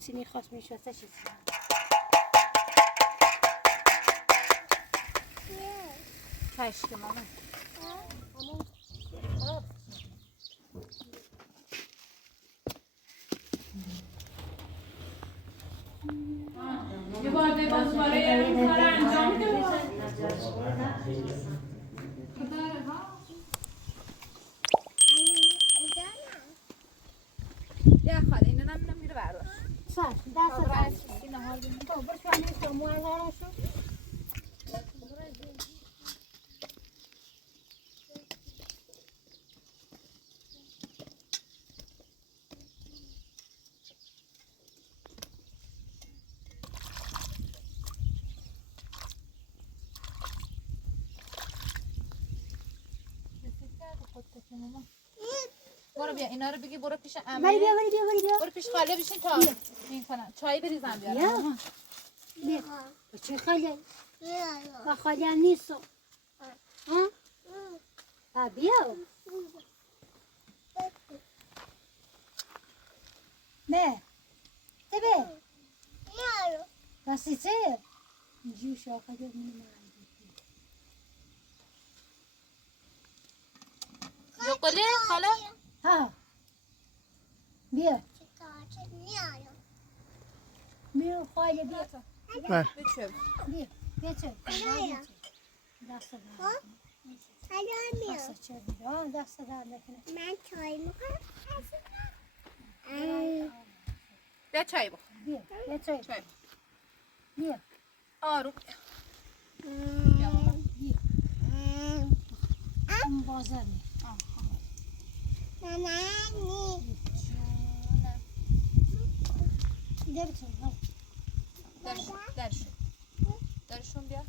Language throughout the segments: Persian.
چینی خواست میشوسته چیز Keşke mama. یه بار باز برای این کار انجام بده. Ya خاله اینو نمیدونم میره براش. سر دست دست اینا حال ببین. تو برو شما شما هزارشو برو بیا اینا رو بگی برو پیش ولی عمه. بیا برو پیش خاله بشین تا این کنن. چای بریزم بیارم. بیا چه خاله با خاله هم نیست ها بیا نه تبه راستی چه جو شاخه جو یه قله خاله. ها بیا بیا خاله بیا Ver. بچه. بیا بیا چه دست دار دست چه بیا دست دار نکنه من چای میخوام بیا چای بخور. بیا بیا چه چای. بیا آروم. بیا اون بازار می درتون درشون بیا.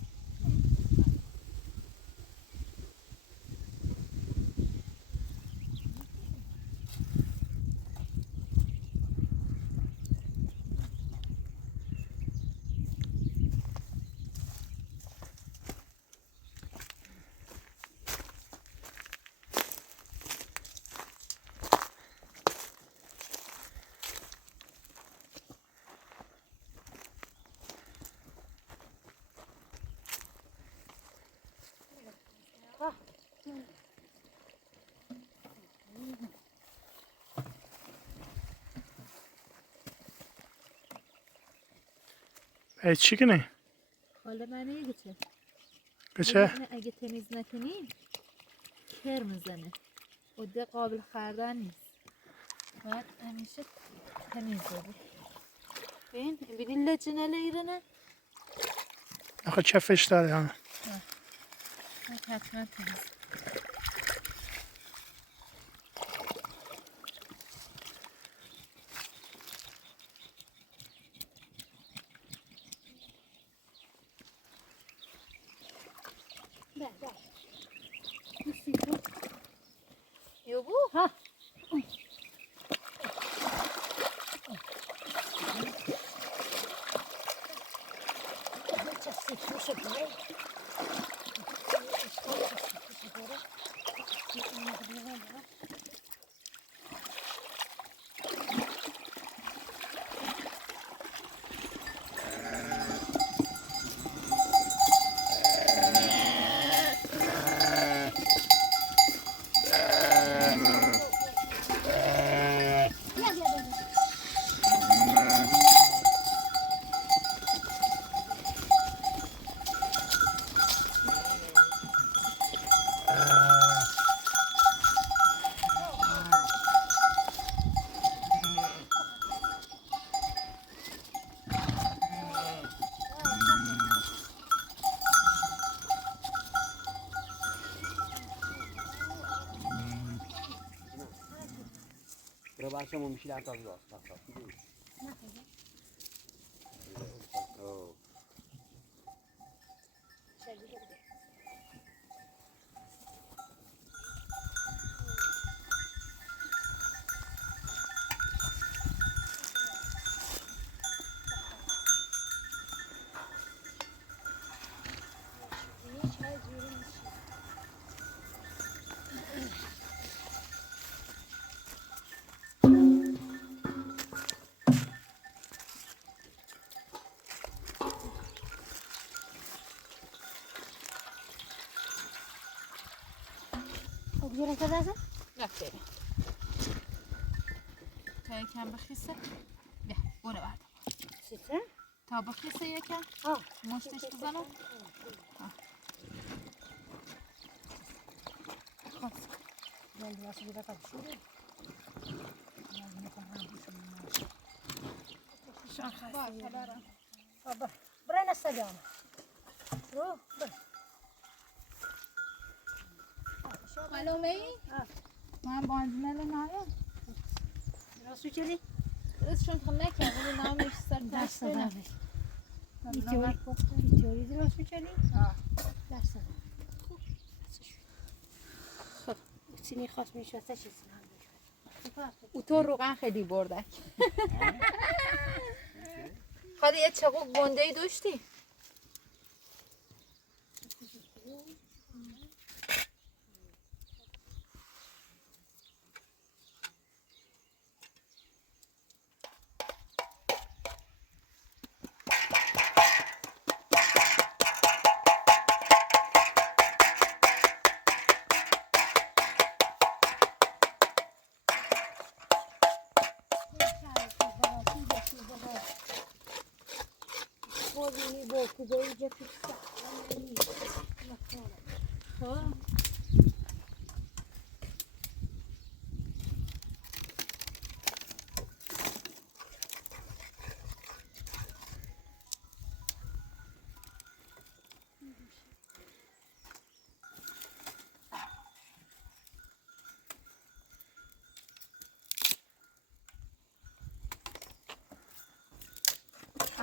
چی کنی؟ خاله من نمیگه به چه؟ اگه تمیز نکنی کر میزنه و ده قابل خوردن نیست. باید همیشه تمیز بده. ببین ببینی لجنه لیرنه. آخه چفش داره ها. باید حتما تمیز. یوبو ها چه سیکوشه بره Però facciamo un miscelato addosso. خب جوره که دازه؟ نه خیلی تا یکم بخیسه بیا برو بردم چیزه؟ تا بخیسه یکم آه مشتش بزنم خب جلد واسه بیده تا بشوره لازم میکنم هم بشوره شان خسته بابا برای نستگام رو برای معلومه ای؟ من بانجمه رو نایم راسو چلی؟ درستشون خب نکرد ولی نامش سر دست دست داره این تیوری دراسو چلی؟ دست داره خب سینی خواست میشوسته چیزی هم او تو روغن خیلی بردک حالا یه چقوق گنده ای داشتی؟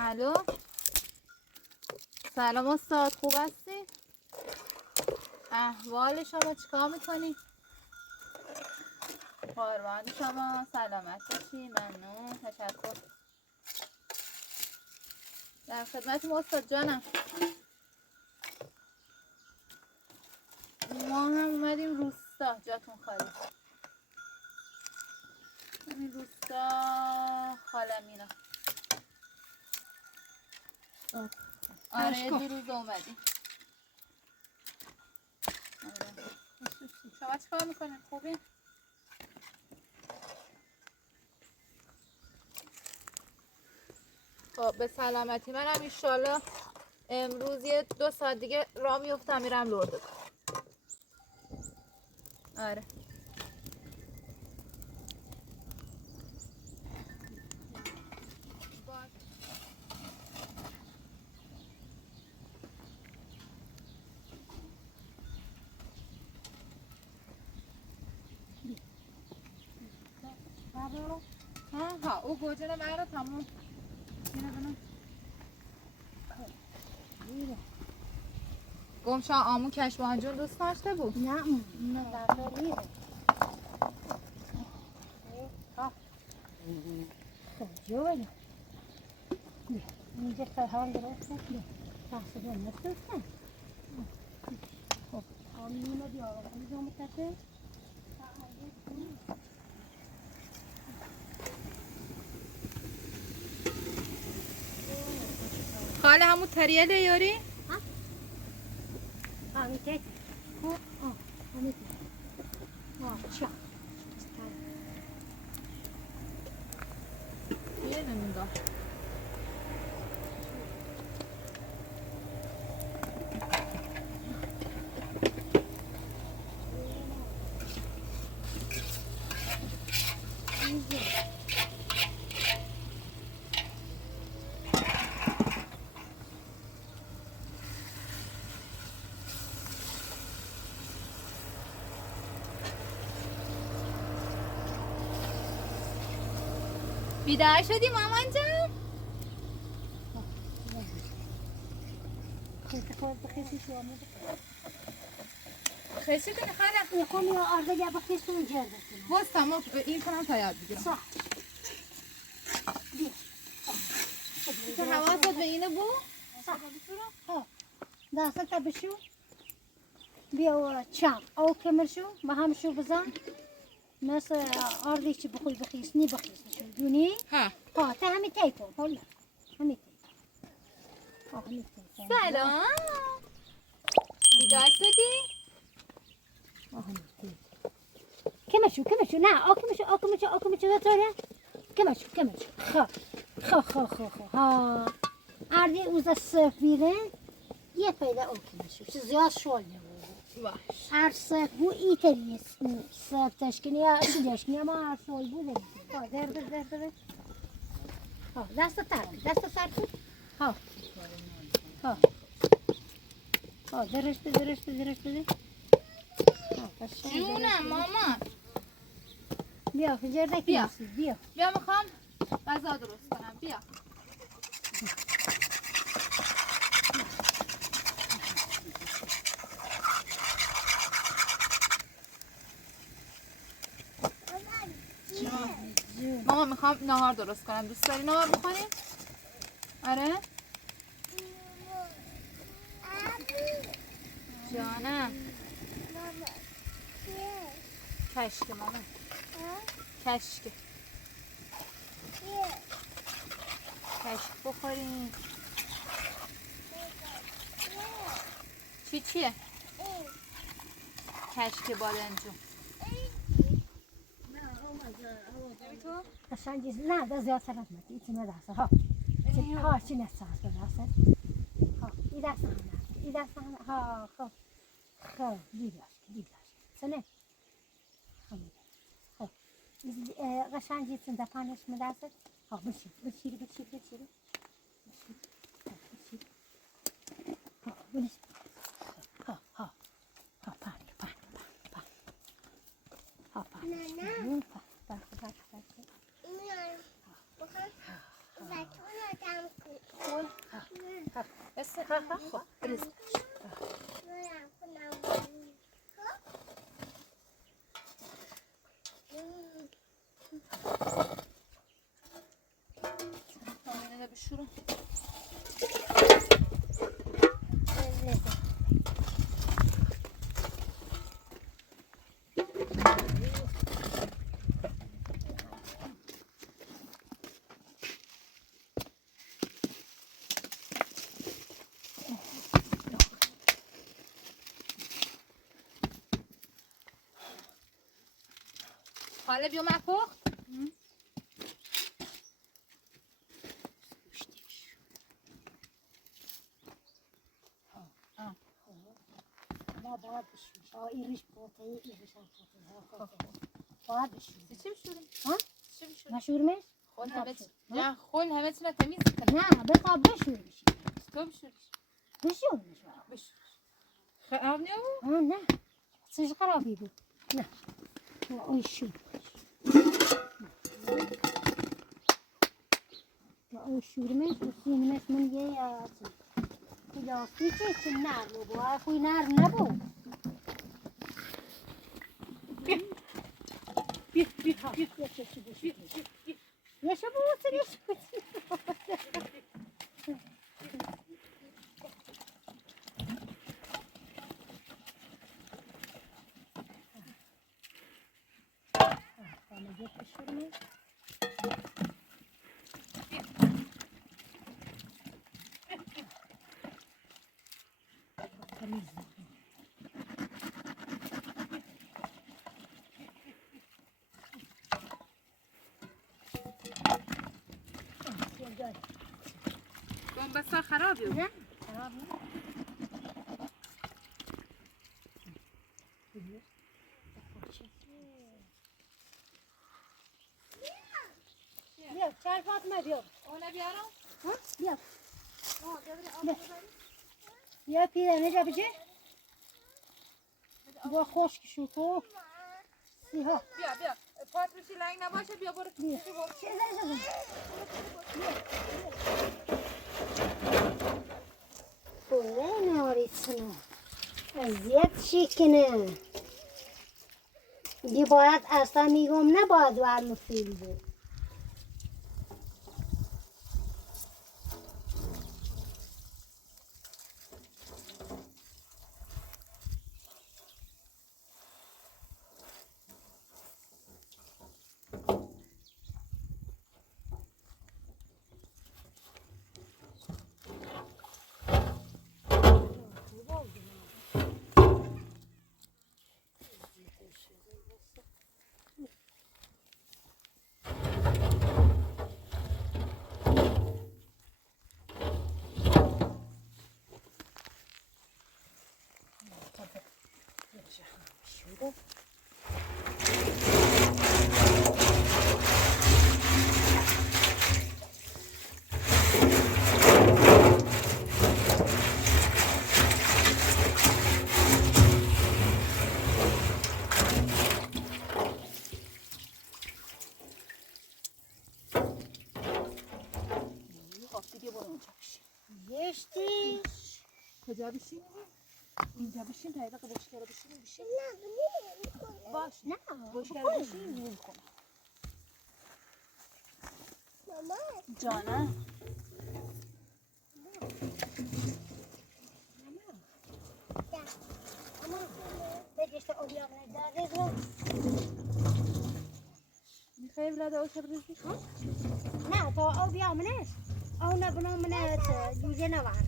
الو سلام استاد خوب هستی؟ احوال شما چیکار میکنی؟ قربان شما سلامت باشی ممنون تشکر در خدمتم استاد جانم ما هم اومدیم روستا جاتون خالی همین روستا خالمینا آره 2 روز اومدیم شما چیکار میکنید خوبی؟ خب به سلامتی منم ایشالله امروز یه 2 ساعت دیگه راه میفتم میرم لرده آره ها او گوجه من رو تموم گمشا آمو کشمانجون دوست داشته بود نه در میره خب جوله اینجا فرهان درست نکنه تحصیل نستوستن خب آمینه بیاره اینجا مکته خاله همون تریه لیاری؟ آمیته آمیته چا یه نمیدار بیدار شدی مامان جان؟ خیلی کنی خاله یکم یا آرده یا بخیستون جرده باز تمام این کنم تا یاد بگیرم صح تو حواست به اینه بو؟ دسته تا بشو بیا و چم او کمر شو ما هم شو بزن مثل آردی چی بخوی بخیسنی بخیسنشو دونی؟ ها تا همین تایی کن حالا همین تایی سلام بیدار شدی؟ همین تایی کمشو نه آکمشو بطوره کمشو خو ها اردی اوزا صرف بیره یه پیدا آکمشو چه زیاد شوال نبود باش هر صرف بو ایتری صرف تشکنی یا اصلی تشکنی اما هر شوال بوده ها در ها دست تر کن ها درش بده جونم مامان بیا فجردک بیا. بیا بیا میخوام غذا درست کنم بیا مامان میخوام نهار درست کنم دوست داری نهار بخوریم؟ آره؟ جانم کشک مامان کشک بخوریم چیه؟ کشک بادنجون قشنگی نه ده زیاد سرت نکنی ایتونه دسته ها چی نسته هست به دسته ها ای دسته هم ها خب دیداش سنه خب قشنگی چون دفنش مدسته ها بشیر ها بس خب برس اینه بشورم حالا بیا مکوخ باید بشوری ایریش پوته ایریش هم پوته باید بشوری چی بشوریم؟ ها؟ چی بشوریم؟ مشورمش؟ خول همه تونه تمیز کنه نه بخواب بشوریش تو بشوریش بشورمش بشور خراب نیو؟ نه چیز خرابی بود نه اون شور اون شورمش و سینمش من یه پلاستیکه که نرم بود خوی نرم نبود بیا یه شو بود بسا خرابی بود نه خراب نه بیا چهار فاطمه بیا اونه بیارم؟ بیا بیا پیره نجا بجه با خشک شو تو بیا پات بشی لنگ نباشه بیا برو تو بیا خونه ناریتونه ازیت شکنه دی باید اصلا میگم نباید ورم فیل بود Şurada. Geçti. Koca bir şey mi? İnce bir şey mi? Hayır, boş kere bir şey mi? Bir şey mi? Baş. Ne? Boş kere bir şey mi? Cana. işte o yanına da میخوای ولاده اوش بریزی؟ نه تا آب یامنه او نبنا منه دیگه نوار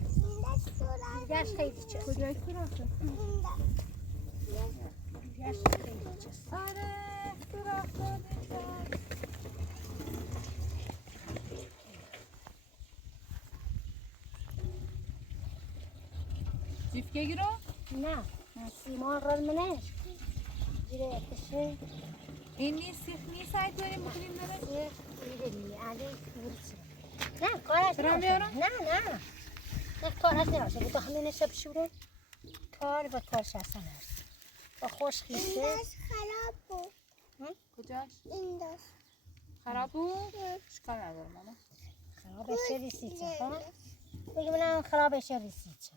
دیگهش خیلی چست کجای سراخه؟ دیگهش خیلی چست آره سراخه دیدم جیفکه گیرو؟ نه سیمان را منه جیره کشه این نیست سیخ نیست های داریم بکنیم نره؟ میدونی علی نه کارش برام نباشه بیارم؟ نه کارش نباشه بودو همین شب شوره کار و کارش اصلا هست با خوش خیسته خراب بود کجاش؟ این دست خراب بود؟ اشکال نداره ماما خرابش چه ریسیچه ها بگی منم خرابش چه ریسیچه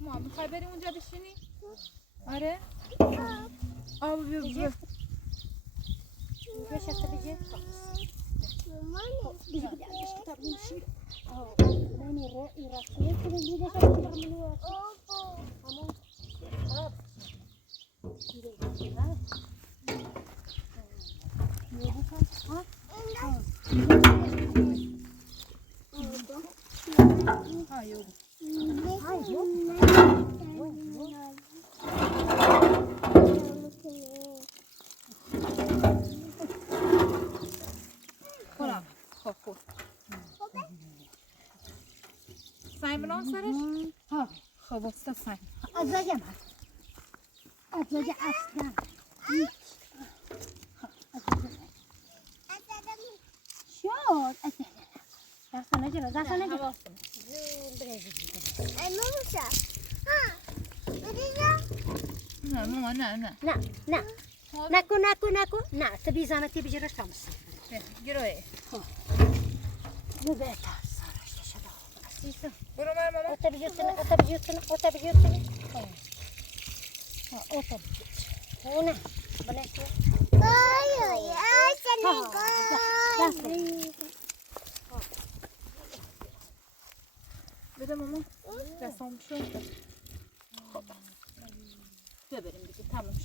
ما میخوای بریم اونجا بشینی؟ آره؟ آب بیا بشه بگی مامانه بگی بگیش کتاب نمیشی من رفیه که بگیدش رو برمونو اوبو همون خراب دیگه ها یه بکن ها ها یو خورم خب خب سایم بلان سرش؟ ها خب استا سایم از لگه اصلا شد دستان نجلا دستان نجلا حواسم ای ماموشا ها بریزا نه ماما نه نه نه نکن نه تبی زحمتی بجرش تامس گروه مو بهتر سرش شده عزیزم برو من ماما اوتا بیوتونه اوتا نه بلشی آی آی آی سنگای بده ماما دستام شد خب ببریم دیگه تموم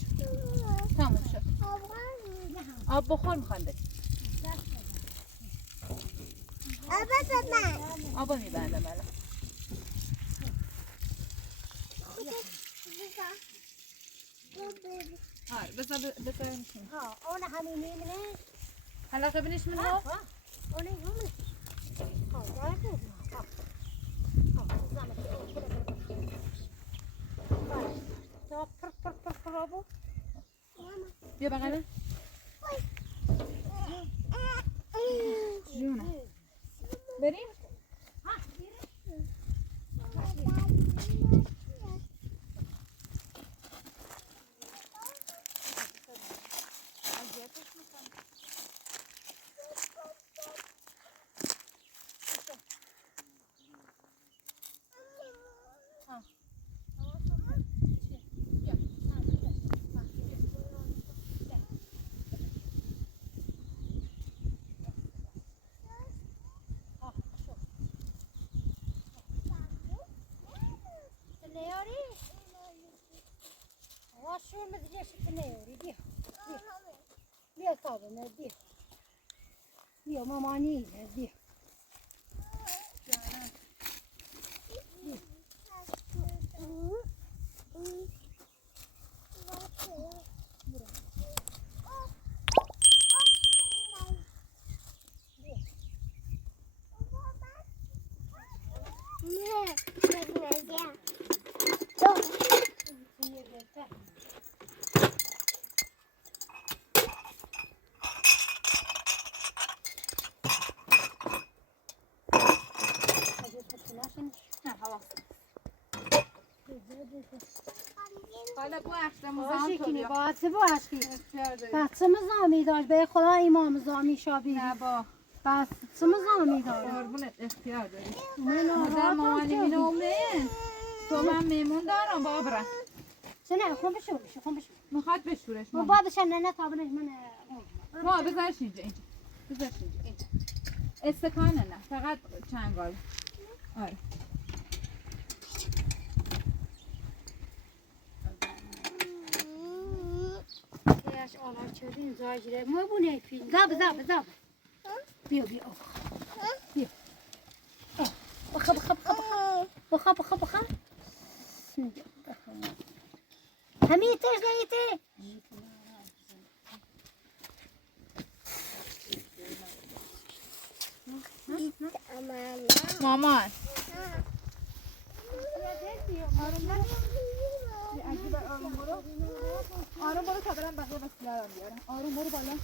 شد آب بخور میخوام بدیم آبا من آبا میبندم الان آره بذار میشیم ها اون همینی منه حلقه بینش من ها اون همینه ها داره ها زحمتی پر آبو بیا بغله جونه بریم شو مدري شفت نيوري بيها طابة بيها ماما نيجي بيها نه نگم نه هوا حالا bu akşamımızdan باشه که toluyor. باشه باشه اختیار داری. بچه‌مız زامی داشت به خدا امام زامی شابی نه با بچه‌مız زامی داشت قربونت اختیار داری. من مادر مامانیمین اومه تو من میمون دارم بابرا نه خون بشو بشو خون بشو میخواد بشورش و ماما. بعدش نه تابنش من ما بذارش اینجا بذارش اینجا استکانه نه فقط چنگال آره کیش آلار شدین زاجره ما بونه فیلم زاب بیا بیا بیا بخا همین تش نیتی مامان آروم برو تا برم بقیه وسیله‌ام بیارم آروم برو بالا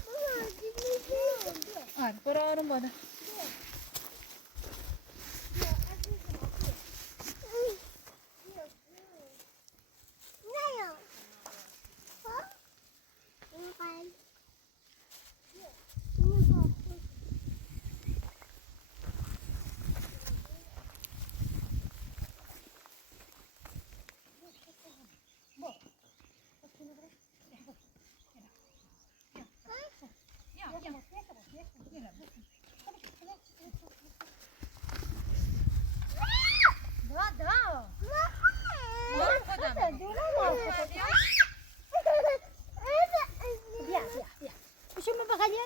آره برو آروم بالا شو ما بخليه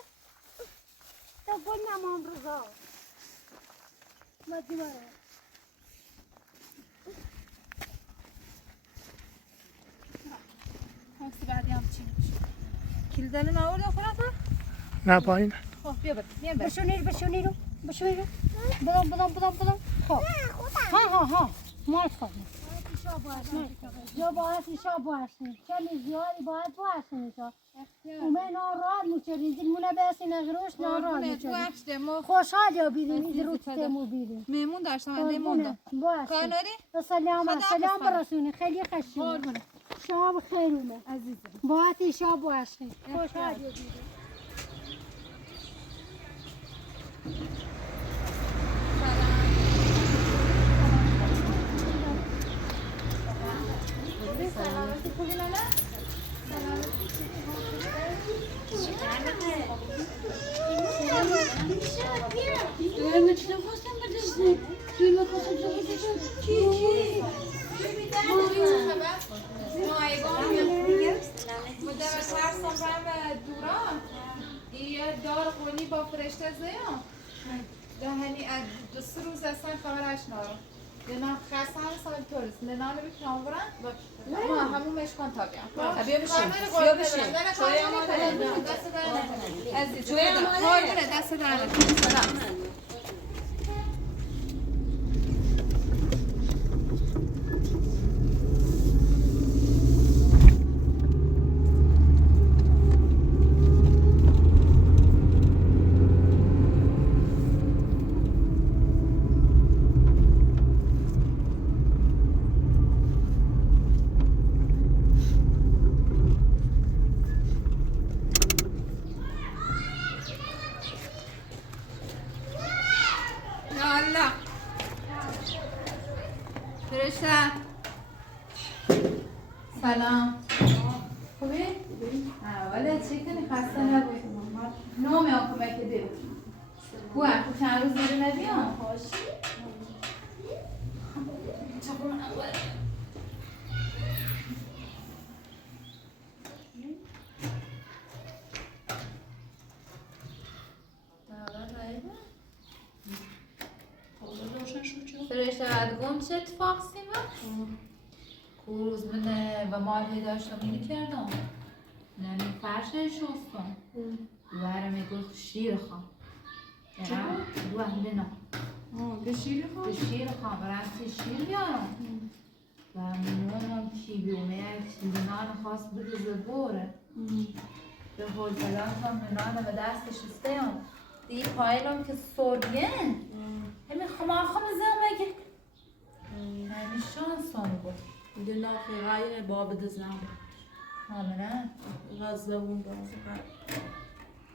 تقولنا ما برزاق ما تجمعنا خواستی بعدی هم چی میشه کلیدن ناورد آخرا تو نه پایین. خب بیا بریم بیا بریم بشونیر بلام خب ها مال خود جا باید ایشا باشین چلی زیادی باید باشین ایشا اومه ناراد موچرین زیلمونه بیسین اغروش ناراد موچرین خوشحال یا بیدین این روز تیمو بیدین میمون داشتم من میموندم کار باشین ناری؟ سلام برسونی خیلی خشیم شما بخیر اومه عزیزم باید ایشا باشین خوشحال یا بیدین دار خونی با فرشته زیان دهنی از دو سه روز اصلا خبرش نارم لنا خستان سال توریست لنا رو بیکنم برن ما همون مشکان تا بیام بیا بشین بیا بشین شوی آماده دست در نکنه عزیز شوی آماده دست در نکنه سلام الله فرشته سلام خوبی؟ ولی چی کنی خسته نبود نومی ها کمک دید بو هم تو چند روز دیگه نبیام فرشته بعد گم چه اتفاق سیما؟ روز من و مال داشتم اینی کردم نمی فرشه شستم دواره میگفت شیر خواه یعنی دو اهل نه شیر به شیر خامرنسی شیر بیارم و ممنونم کی بیونه کی نان خواست بده زبوره به هلپدان هم نان به دستش استیم دی پایلم که سورگن همین خماخم زمگه همین شانسون بود دل آخری باب دزنم خامرن غزه اون غزه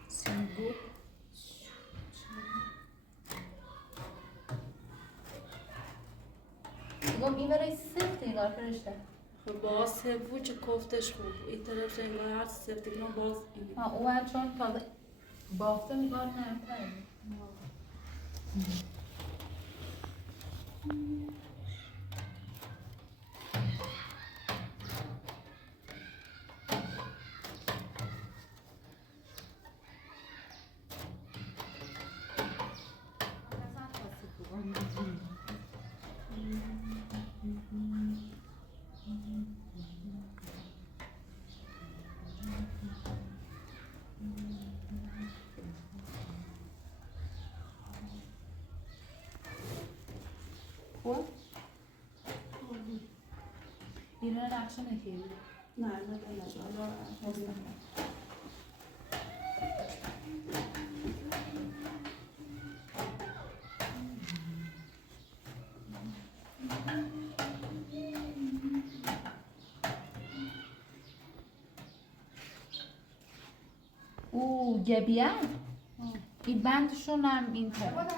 سنگو گم این برای سفت نگار فرشته خب باز سبو چه کفتش خوب این طرف شنگاه هر سفت کنم باز ها اون چون تازه بافته نگار نرمتره این رو نقشه نکیدی نه نه او گبیه این بندشون هم این طرف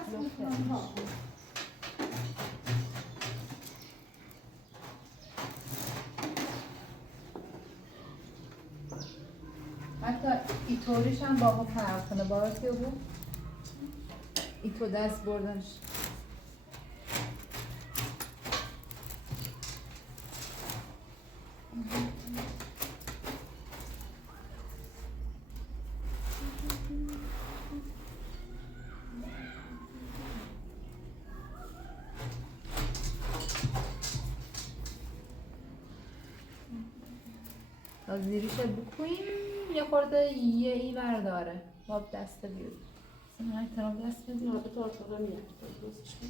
حتی ایطوریش هم با ما فرق کنه باید که بود ایطور دست بردنش از زیریش بکنیم یه خورده یه ای برداره باب دسته بیاد سنه احترام دست نه بیاد به طور طور میاد درستش کن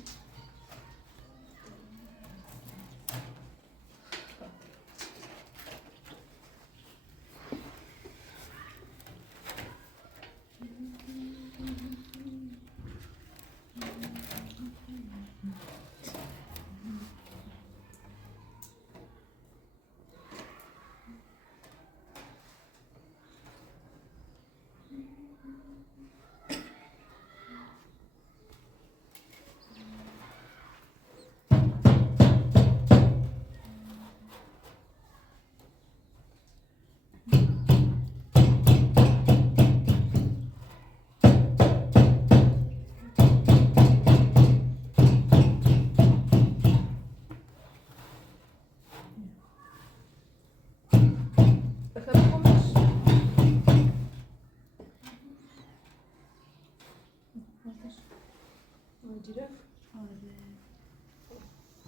گرفت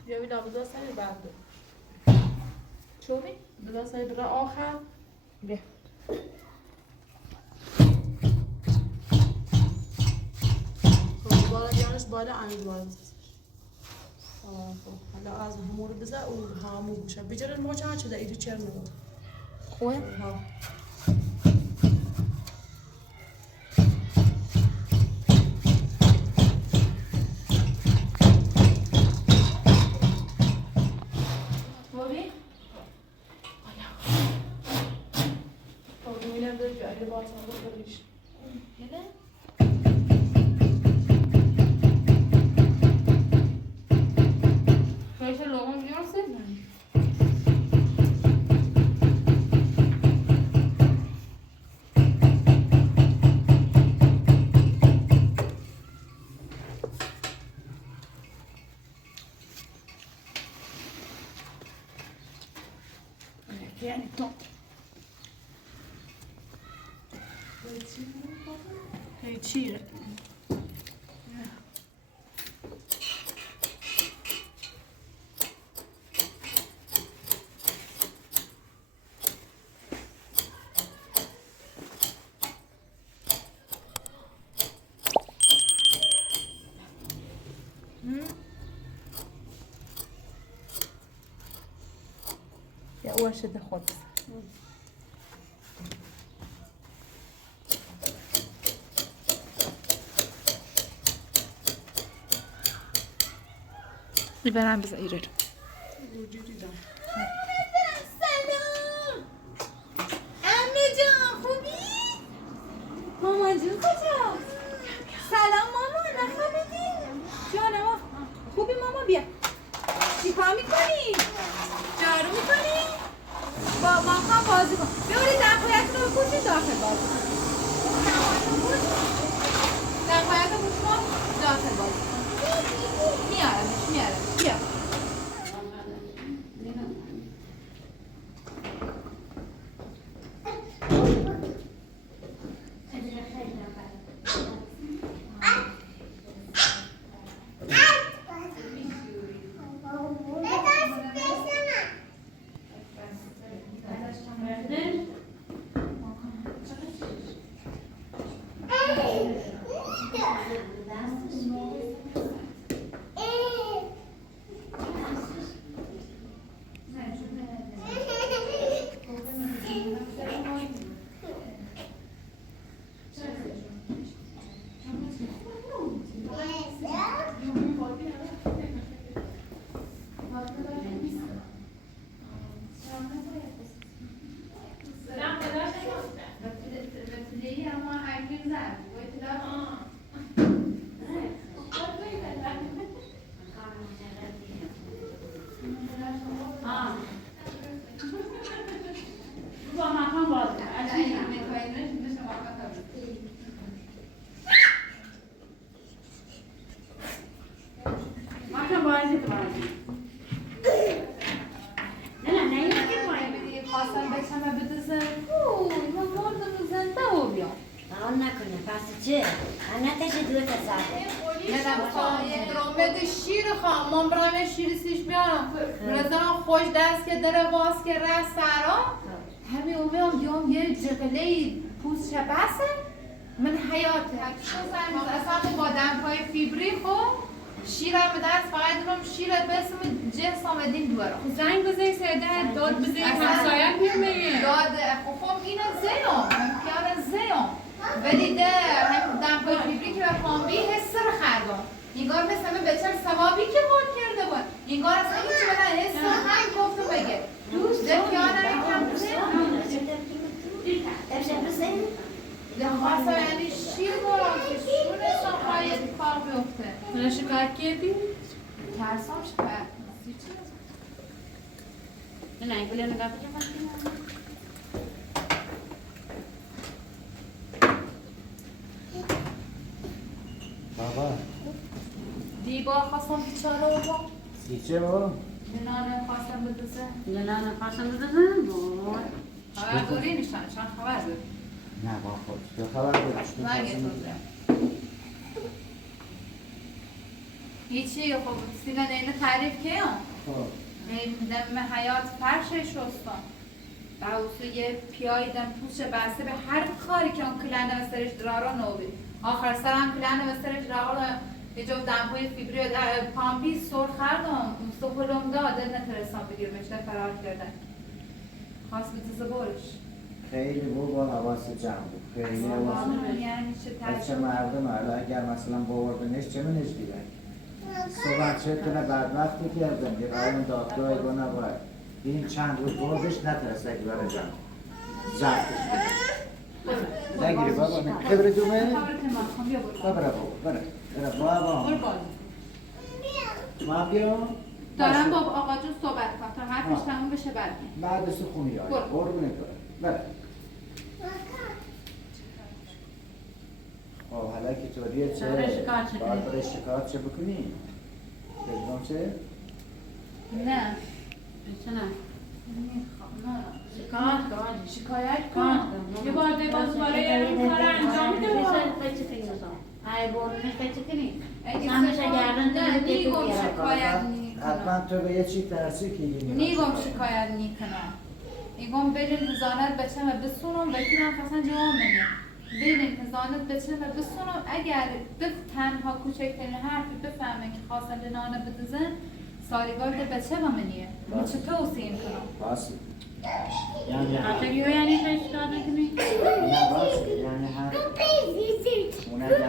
بیا بینا بذار سری بنده چوبی؟ بذار سری برای آخر بیا خب بالا بیانش بالا عمیل بالا خب حالا از همون رو بذار او همون بوشه بجرد ما چه هرچه ایدو چرم نگو خوبه؟ ها چوبی؟ خب می‌بینم داری جایی باز هم بخوریش گله؟ فرش لغم بیار سیدن یعنی تو چیره یا او شده خود برم بذار ایره رو سلام امه جان خوبی؟ مامان جون کجاست؟ سلام ماما نخوابیدی؟ جانم خوبی ماما بیا چی کار میکنی؟ جارو میکنی؟ با هم بازی کن بیاری دمپایتون رو بکشید داخل بازی کن دمپایتون رو بکشید داخل بازی کن میارمش بیا آن نکنه پس چه؟ انتش دو تا ساعته درامد شیر خواهم من برای شیر سیش بیارم رزان خوش دست که داره باز که رست سرا همین اومیم دیام یه جغله پوست شبسه من حیاته اصلا با دمپای فیبری خب شیرم به دست فقط دونم شیرت بسم جنس آمدین دوارم زنگ بزنی سعده داد بزنی همسایت میگه داد خب اینو زیام پیانه زیام ولی ده هم دمپای فیبری که به پامبی حس رو خردم اینگار مثل همه بچر ثوابی که بود کرده بود اینگار اصلا هیچی بدن حس رو خرد گفتم بگه ده پیانه کم زیام ده خواستم یعنی شیر برام که شورشم خواهی اتفاق بیفته من شکایت کردی؟ ترسام شکایت نه گله نگاه کنم بابا دیبا خواستم بیچاره بابا سیچه بابا نانه خواستم بدوزه نه خواستم بدازم خبرداری میشن شان خبر داری نه با خود تو خبر داشت مرگ توزه هیچی خب سیگا اینو تعریف که هم دم حیات فرشش شستم باوسو یه پیای دم پوش بسته به هر کاری که اون کلنده و سرش درارا نوبی آخر سرم کلنده و سرش درارا یه جو دمپوی فیبری پامبی سر خردم سپلم داده نترسم بگیرمش فرار کردن خواست بتزه برش خیلی با حواس جمع بود خیلی حواس یعنی چه بچه مردم حالا اگر مثلا باوردنش چه منش دیدن صبح چه کنه بعد وقتی کردن که برای دادگاه با نباید این چند روز بازش نترسته که برای جمع زفتش نگیری بابا خبر دومه ببره بابا بره بابا ما بیام دارم با آقا جون صحبت کنم تا حرفش تموم بشه بعد بعد سو خونی های قربونه کنه بره خب حالا که طوریه چه باید برای شکایت چه بکنی؟ بگم چه؟ نه شکایت کن یه بار باز برای این کار انجام میده ای بردنش فکر کنی همش گردن نه نیگم شکایت حتما تو به یه چی ترسی که نیگم شکایت نیکنم نیگم بریم بزانت بچه و بسونم بکنم خواستن جواب منیم بریم هزانت بچنه و بسونم اگر تنها کوچکترین حرفی بفهمه که خواستن به نانه بدزن سالیگارد بچه و منیه من چه توصیه کنم باسی یعنی خاطر یو یعنی خیلی کار نکنی؟ نه باسی یعنی هر اونه در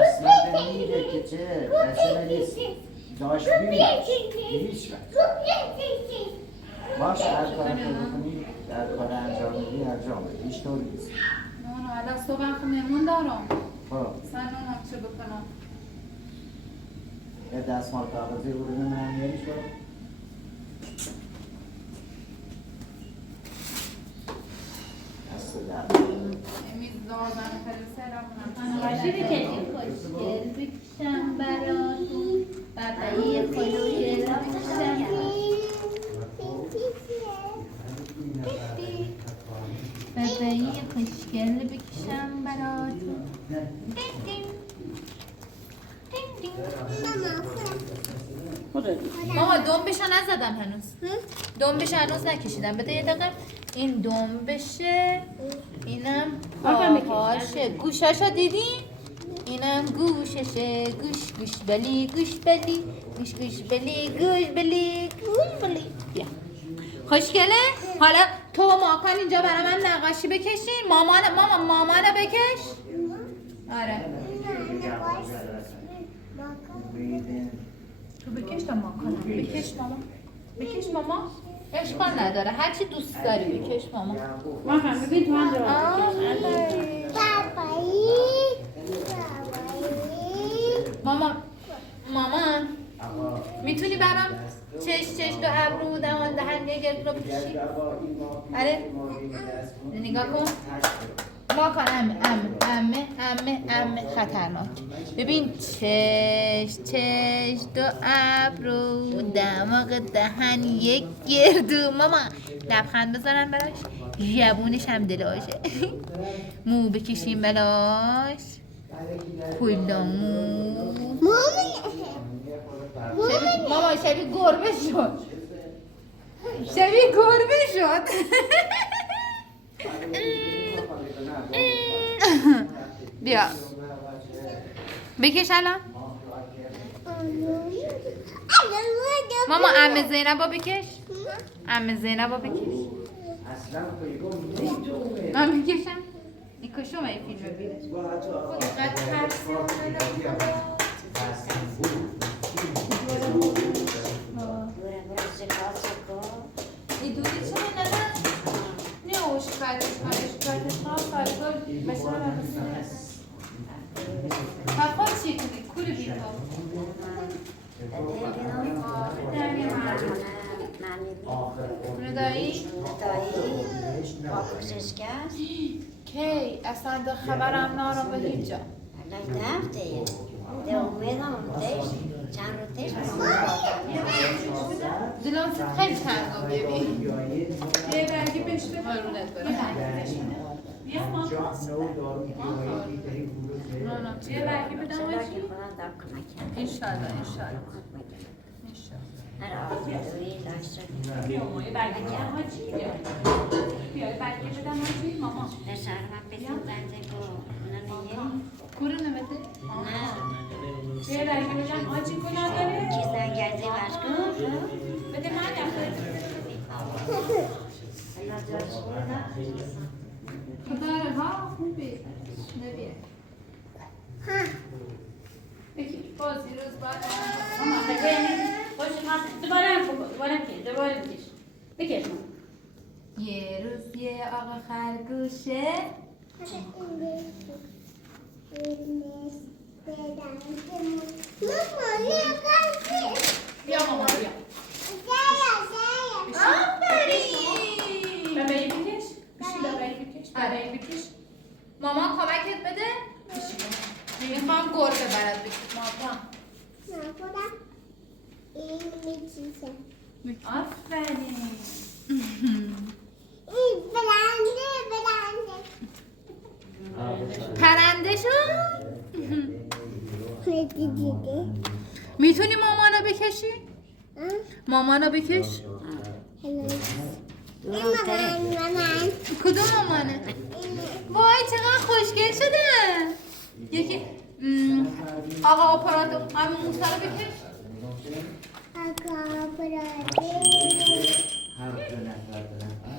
اصلا نمیده که چه بچه نیست داشت ببینید هیچ وقت باشه هر کار که بکنی در کار انجام میدی انجام بده هیچ طوری نیست نه نه الان صبح خب مهمون دارم خب سنونم چه بکنم یه دستمال کاغذی رو بدون من میاریش برو دست درد امیز دارم خیلی سرم نقاشی بکشی. خوشگل بکشم براتون بقیه خوشگل بکشم بقیه خوشگل بکشم براتون ماما دنبشو نزدم هنوز دنبش هنوز نکشیدم بده یه دقیقه این دنبشه اینم پاهاشه گوشاشو دیدی؟ اینم گوششه گوش گوش بلی گوش بلی گوش گوش بلی گوش بلی گوش بلی بیا خوشگله؟ حالا تو و ماکان اینجا برای من نقاشی بکشین مامانو بکش آره تو بکش تا ماکانم بکش ماما بکش ماما اشکال نداره هرچی دوست داری بکش ماما مامان ببین تو هم جواب مامان میتونی برام چش دو ابرو دهن یه گرد رو بکشی آره نگاه کن ماکان امه خطرناک ببین چش دو ابرو دماغ دهن یک گردو ماما لبخند بزنن براش جبونش هم دلاشه مو بکشیم براش کلا مو ماما شبیه گربه شد بیا بکش الان ماما عمه زینبا بکش من بکشم این کشم این فیلم ببینه این دوری چه نه نه اوش کارش سالگار مثلا پاپا چی کنی کولی بیتا ندایی کی اصلا ده خبرم نارم به هیچ جا دلم خیلی تنگم ببین یه برگی بشته قربونت برم بیا مامان یه برگی بدم باشی انشالله بیا ماما یه برگی بدم هاچی بیا یه برگی بدم هاچی ماما کورو نمده یه برگی بدم هاچی کنم داره بده من داره ها خوبی نبیه بکی بازی روز بعد ماما دوباره بکش یه روز یه آقا خرگوشه بیا ماما بیا ببری بکش ببری بکش مامان کمکت بده میخوام گربه برات بکش مامان آفرین پرنده شد میتونی مامانو بکشی؟ مامانو بکش مامان کدوم مامانه؟ وای چقدر خوشگل شده. یکی آقا آپاراتو همین اون سر بکش. آقا برادر هر دو نفر